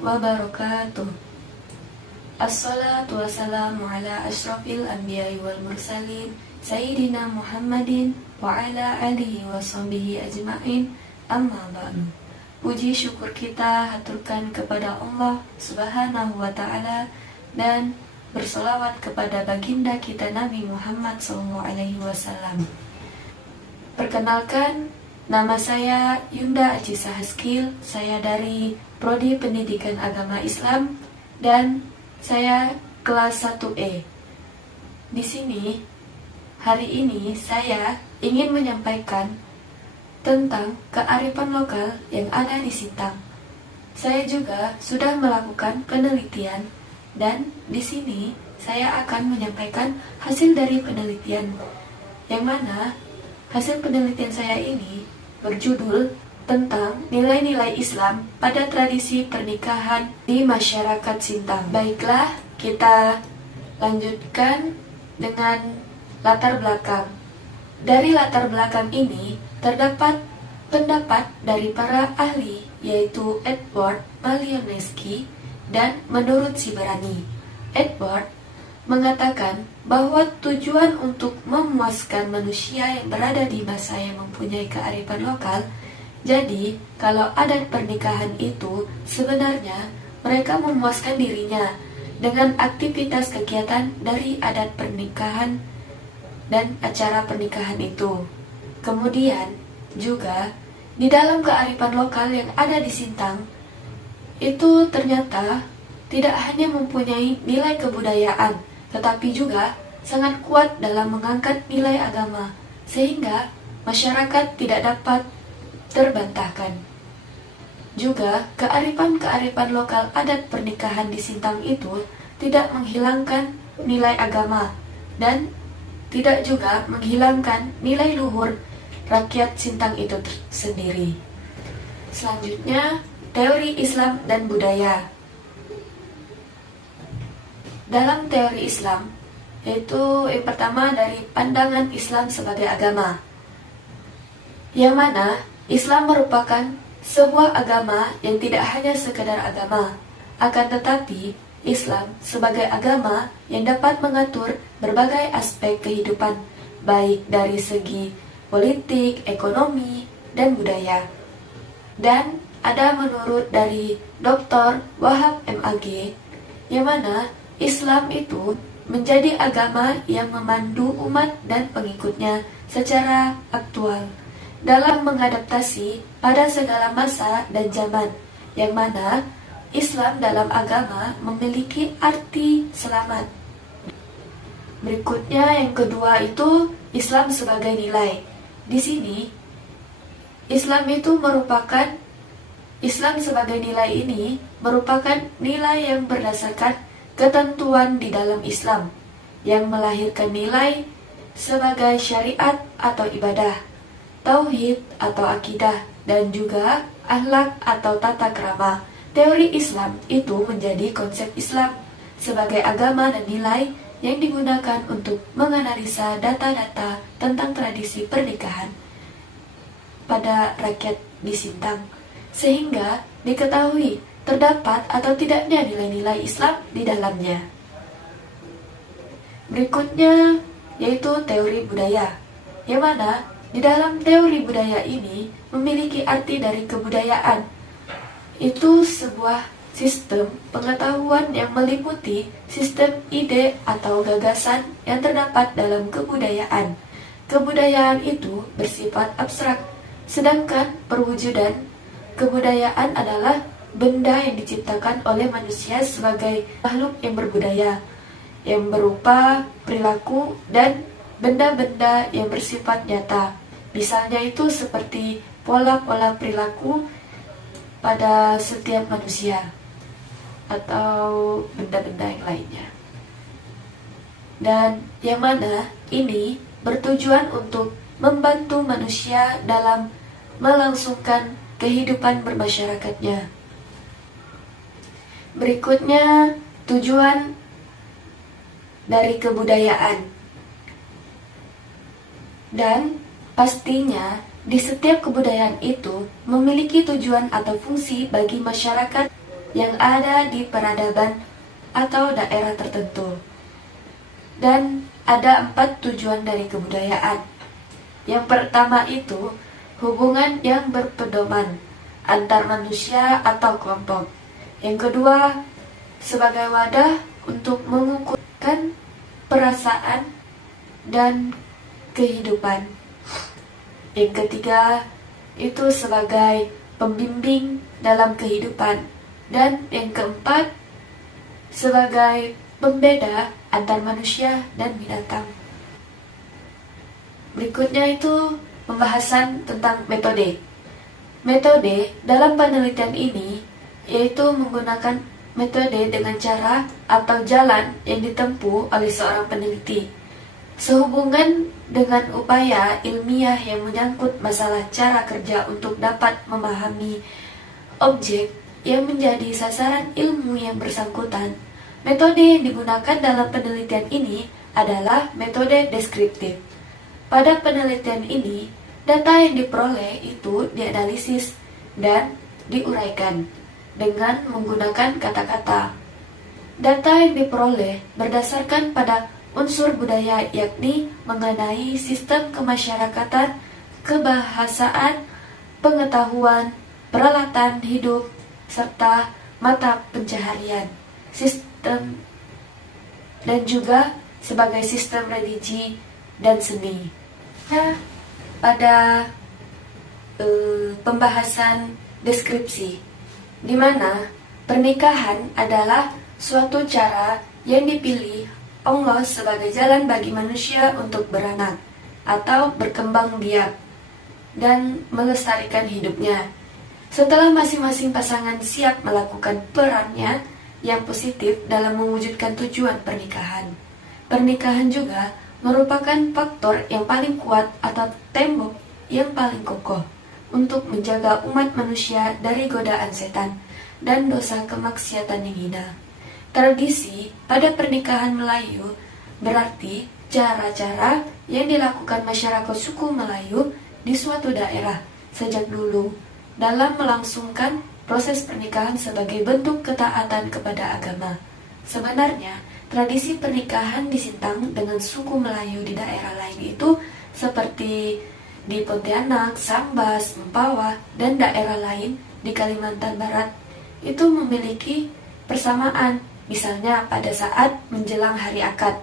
warahmatullahi wabarakatuh. Assalatu wassalamu ala ashrafil anbiya'i wal mursalin Sayyidina Muhammadin wa ala alihi wa sahbihi ajma'in, amma ba'du. Puji syukur kita haturkan kepada Allah Subhanahu wa ta'ala dan bersolawat kepada baginda kita Nabi Muhammad SAW. Perkenalkan, nama saya Yunda Ajisa Haskil. Saya dari Prodi Pendidikan Agama Islam dan saya kelas 1E. Di sini, hari ini saya ingin menyampaikan tentang kearifan lokal yang ada di Sintang. Saya juga sudah melakukan penelitian dan di sini saya akan menyampaikan hasil dari penelitian, yang mana hasil penelitian saya ini berjudul tentang nilai-nilai Islam pada tradisi pernikahan di masyarakat Sintang. Baiklah, kita lanjutkan dengan latar belakang. Dari latar belakang ini terdapat pendapat dari para ahli, yaitu Edward Malinowski dan menurut Sibarani. Edward mengatakan bahwa tujuan untuk memuaskan manusia yang berada di masa yang mempunyai kearifan lokal. Jadi, kalau adat pernikahan itu sebenarnya mereka memuaskan dirinya dengan aktivitas kegiatan dari adat pernikahan dan acara pernikahan itu. Kemudian juga di dalam kearifan lokal yang ada di Sintang itu ternyata tidak hanya mempunyai nilai kebudayaan, tetapi juga sangat kuat dalam mengangkat nilai agama, sehingga masyarakat tidak dapat terbantahkan. Juga kearifan-kearifan lokal adat pernikahan di Sintang itu tidak menghilangkan nilai agama dan tidak juga menghilangkan nilai luhur rakyat Sintang itu sendiri. Selanjutnya, teori Islam dan budaya. Dalam teori Islam, yaitu yang pertama dari pandangan Islam sebagai agama, yang mana Islam merupakan sebuah agama yang tidak hanya sekedar agama, akan tetapi Islam sebagai agama yang dapat mengatur berbagai aspek kehidupan, baik dari segi politik, ekonomi, dan budaya. Dan ada menurut dari Dr. Wahab MAG, yang mana Islam itu menjadi agama yang memandu umat dan pengikutnya secara aktual dalam mengadaptasi pada segala masa dan zaman, yang mana Islam dalam agama memiliki arti selamat. Berikutnya yang kedua itu Islam sebagai nilai. Di sini Islam sebagai nilai ini merupakan nilai yang berdasarkan ketentuan di dalam Islam yang melahirkan nilai sebagai syariat atau ibadah, tauhid atau akidah, dan juga akhlak atau tata krama. Teori Islam itu menjadi konsep Islam sebagai agama dan nilai yang digunakan untuk menganalisa data-data tentang tradisi pernikahan pada rakyat di Sintang, sehingga diketahui terdapat atau tidaknya nilai-nilai Islam di dalamnya. Berikutnya yaitu teori budaya, yang mana di dalam teori budaya ini memiliki arti dari kebudayaan. Itu sebuah sistem pengetahuan yang meliputi sistem ide atau gagasan yang terdapat dalam kebudayaan. Kebudayaan itu bersifat abstrak, sedangkan perwujudan kebudayaan adalah benda yang diciptakan oleh manusia sebagai makhluk yang berbudaya, yang berupa perilaku dan benda-benda yang bersifat nyata. Misalnya itu seperti pola-pola perilaku pada setiap manusia atau benda-benda yang lainnya. Dan yang mana ini bertujuan untuk membantu manusia dalam melangsungkan kehidupan bermasyarakatnya. Berikutnya, tujuan dari kebudayaan. Dan pastinya di setiap kebudayaan itu memiliki tujuan atau fungsi bagi masyarakat yang ada di peradaban atau daerah tertentu. Dan ada 4 tujuan dari kebudayaan. Yang pertama itu hubungan yang berpedoman antar manusia atau kelompok. Yang kedua, sebagai wadah untuk mengukuhkan perasaan dan kehidupan. Yang ketiga, itu sebagai pembimbing dalam kehidupan. Dan yang keempat, sebagai pembeda antar manusia dan binatang. Berikutnya itu pembahasan tentang metode. Metode dalam penelitian ini yaitu menggunakan metode dengan cara atau jalan yang ditempuh oleh seorang peneliti, sehubungan dengan upaya ilmiah yang menyangkut masalah cara kerja untuk dapat memahami objek yang menjadi sasaran ilmu yang bersangkutan. Metode yang digunakan dalam penelitian ini adalah metode deskriptif. Pada penelitian ini, data yang diperoleh itu dianalisis dan diuraikan dengan menggunakan kata-kata. Data yang diperoleh berdasarkan pada unsur budaya, yakni mengenai sistem kemasyarakatan, kebahasaan, pengetahuan, peralatan hidup, serta mata pencaharian, sistem, dan juga sebagai sistem religi dan seni. Nah, pada pembahasan deskripsi, di mana pernikahan adalah suatu cara yang dipilih Allah sebagai jalan bagi manusia untuk beranak atau berkembang biak dan melestarikan hidupnya. Setelah masing-masing pasangan siap melakukan perannya yang positif dalam mewujudkan tujuan pernikahan. Pernikahan juga merupakan faktor yang paling kuat atau tembok yang paling kokoh untuk menjaga umat manusia dari godaan setan dan dosa kemaksiatan yang hina. Tradisi pada pernikahan Melayu berarti cara-cara yang dilakukan masyarakat suku Melayu di suatu daerah sejak dulu dalam melangsungkan proses pernikahan sebagai bentuk ketaatan kepada agama. Sebenarnya, tradisi pernikahan di Sintang dengan suku Melayu di daerah lain itu seperti di Pontianak, Sambas, Mempawah, dan daerah lain di Kalimantan Barat itu memiliki persamaan, misalnya pada saat menjelang hari akad,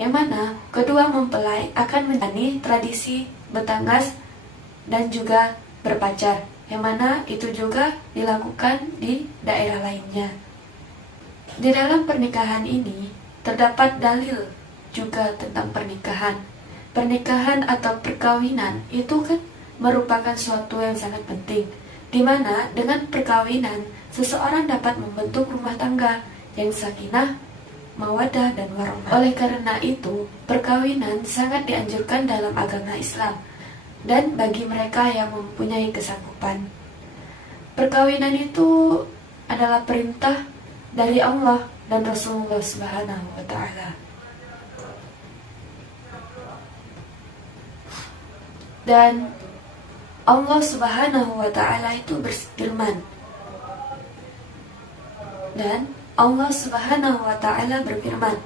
yang mana kedua mempelai akan menjalani tradisi bertanggas dan juga berpacar, yang mana itu juga dilakukan di daerah lainnya. Di dalam pernikahan ini terdapat dalil juga tentang pernikahan. Pernikahan atau perkawinan itu kan merupakan suatu yang sangat penting, di mana dengan perkawinan seseorang dapat membentuk rumah tangga yang sakinah, mawaddah, dan warahmah. Oleh karena itu, perkawinan sangat dianjurkan dalam agama Islam dan bagi mereka yang mempunyai kesanggupan. Perkawinan itu adalah perintah dari Allah dan Rasulullah Subhanahu wa Ta'ala. Dan Allah Subhanahu wa Ta'ala itu berfirman, dan Allah Subhanahu wa Ta'ala berfirman,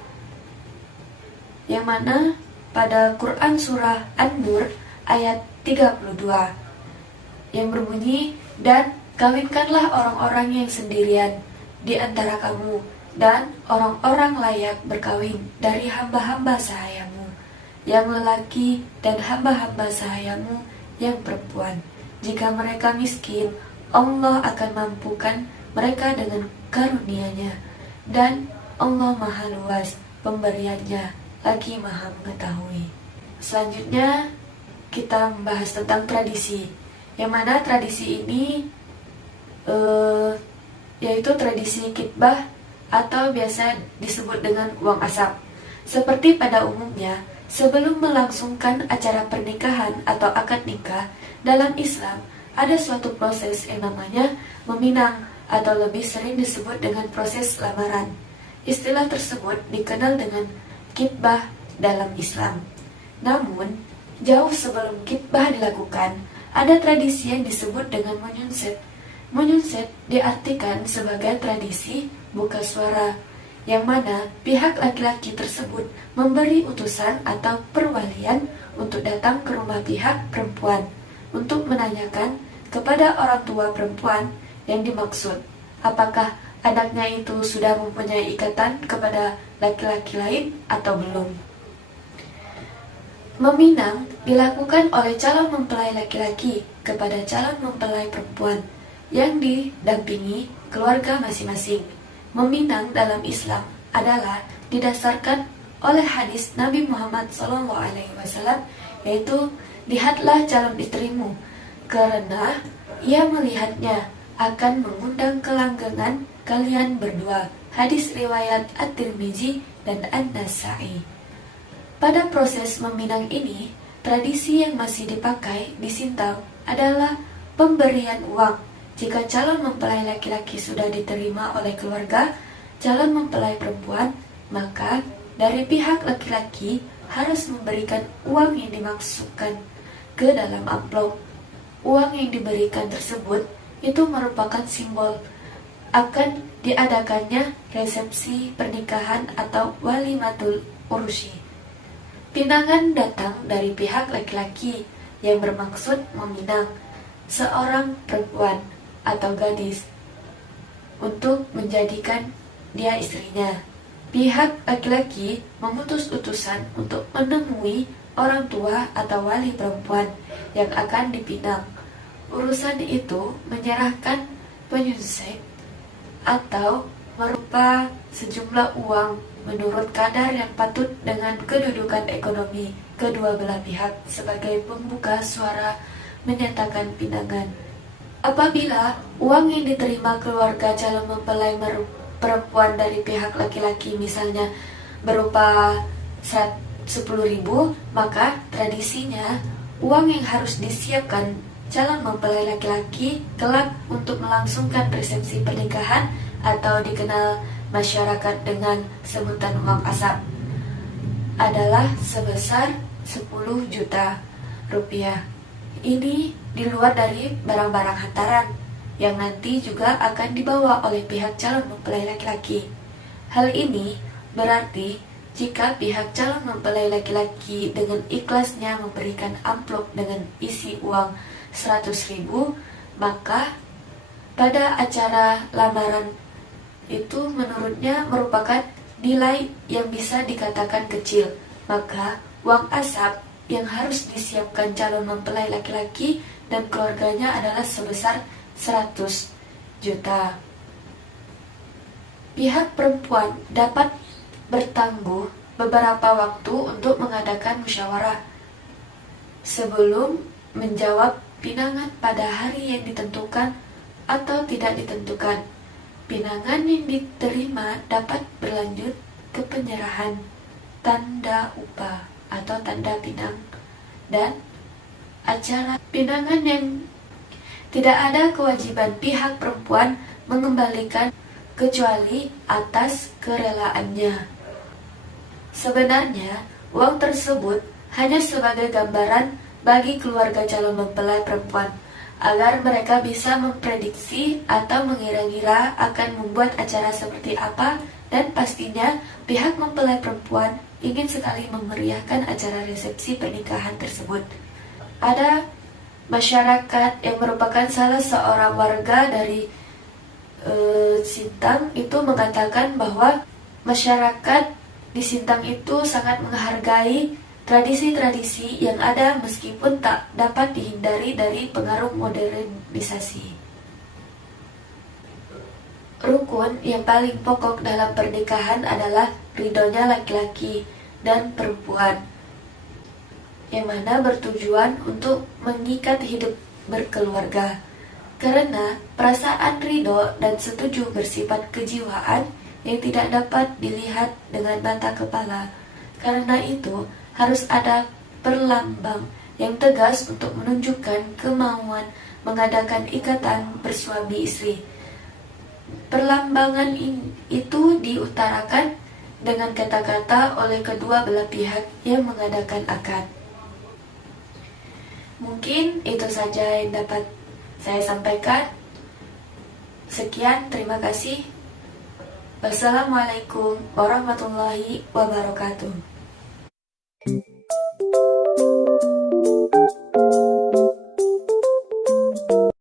yang mana pada Quran surah An-Nur ayat 32 yang berbunyi, dan kawinkanlah orang-orang yang sendirian di antara kamu dan orang-orang layak berkawin dari hamba-hamba sahayamu yang lelaki dan hamba-hamba sahayamu yang perempuan. Jika mereka miskin, Allah akan mampukan mereka dengan karunia-Nya, dan Allah Maha Luas pemberiannya, lagi Maha mengetahui. Selanjutnya kita membahas tentang tradisi, yang mana tradisi ini yaitu tradisi kitbah atau biasa disebut dengan uang asap. Seperti pada umumnya, sebelum melangsungkan acara pernikahan atau akad nikah dalam Islam, ada suatu proses yang namanya meminang atau lebih sering disebut dengan proses lamaran. Istilah tersebut dikenal dengan kitbah dalam Islam. Namun, jauh sebelum kitbah dilakukan, ada tradisi yang disebut dengan menyunset, Menyunset diartikan sebagai tradisi buka suara, yang mana pihak laki-laki tersebut memberi utusan atau perwalian untuk datang ke rumah pihak perempuan untuk menanyakan kepada orang tua perempuan yang dimaksud apakah anaknya itu sudah mempunyai ikatan kepada laki-laki lain atau belum. Meminang dilakukan oleh calon mempelai laki-laki kepada calon mempelai perempuan yang didampingi keluarga masing-masing. Meminang dalam Islam adalah didasarkan oleh hadis Nabi Muhammad SAW, yaitu lihatlah calon istrimu karena ia melihatnya akan mengundang kelanggengan kalian berdua. Hadis riwayat At-Tirmizi dan An-Nasa'i. Pada proses meminang ini, tradisi yang masih dipakai di Sintang adalah pemberian uang. Jika calon mempelai laki-laki sudah diterima oleh keluarga calon mempelai perempuan, maka dari pihak laki-laki harus memberikan uang yang dimaksudkan ke dalam amplop. Uang yang diberikan tersebut itu merupakan simbol akan diadakannya resepsi pernikahan atau walimatul urusi. Pinangan datang dari pihak laki-laki yang bermaksud meminang seorang perempuan atau gadis untuk menjadikan dia istrinya. Pihak laki-laki memutus utusan untuk menemui orang tua atau wali perempuan yang akan dipinang. Urusan itu menyerahkan penyunsep atau berupa sejumlah uang menurut kadar yang patut dengan kedudukan ekonomi kedua belah pihak sebagai pembuka suara menyatakan pinangan. Apabila uang yang diterima keluarga calon mempelai perempuan dari pihak laki-laki misalnya berupa 10.000, maka tradisinya uang yang harus disiapkan calon mempelai laki-laki kelak untuk melangsungkan resepsi pernikahan atau dikenal masyarakat dengan sebutan uang asap adalah sebesar 10 juta rupiah. Ini di luar dari barang-barang hantaran yang nanti juga akan dibawa oleh pihak calon mempelai laki-laki. Hal ini berarti jika pihak calon mempelai laki-laki dengan ikhlasnya memberikan amplop dengan isi uang 100.000, maka pada acara lamaran itu menurutnya merupakan nilai yang bisa dikatakan kecil. Maka uang asap yang harus disiapkan calon mempelai laki-laki dan keluarganya adalah sebesar 100 juta. Pihak perempuan dapat bertangguh beberapa waktu untuk mengadakan musyawarah sebelum menjawab pinangan pada hari yang ditentukan atau tidak ditentukan. Pinangan yang diterima dapat berlanjut ke penyerahan tanda upah atau tanda pinang dan acara pinangan yang tidak ada kewajiban pihak perempuan mengembalikan kecuali atas kerelaannya. Sebenarnya uang tersebut hanya sebagai gambaran bagi keluarga calon mempelai perempuan agar mereka bisa memprediksi atau mengira-ngira akan membuat acara seperti apa, dan pastinya pihak mempelai perempuan ingin sekali memeriahkan acara resepsi pernikahan tersebut. Ada masyarakat yang merupakan salah seorang warga dari Sintang itu mengatakan bahwa masyarakat di Sintang itu sangat menghargai tradisi-tradisi yang ada meskipun tak dapat dihindari dari pengaruh modernisasi. Rukun yang paling pokok dalam pernikahan adalah ridhonya laki-laki dan perempuan, yang mana bertujuan untuk mengikat hidup berkeluarga. Karena perasaan ridho dan setuju bersifat kejiwaan yang tidak dapat dilihat dengan mata kepala. Karena itu harus ada perlambang yang tegas untuk menunjukkan kemauan mengadakan ikatan bersuami istri. Perlambangan itu diutarakan dengan kata-kata oleh kedua belah pihak yang mengadakan akad. Mungkin itu saja yang dapat saya sampaikan. Sekian, terima kasih. Wassalamualaikum warahmatullahi wabarakatuh.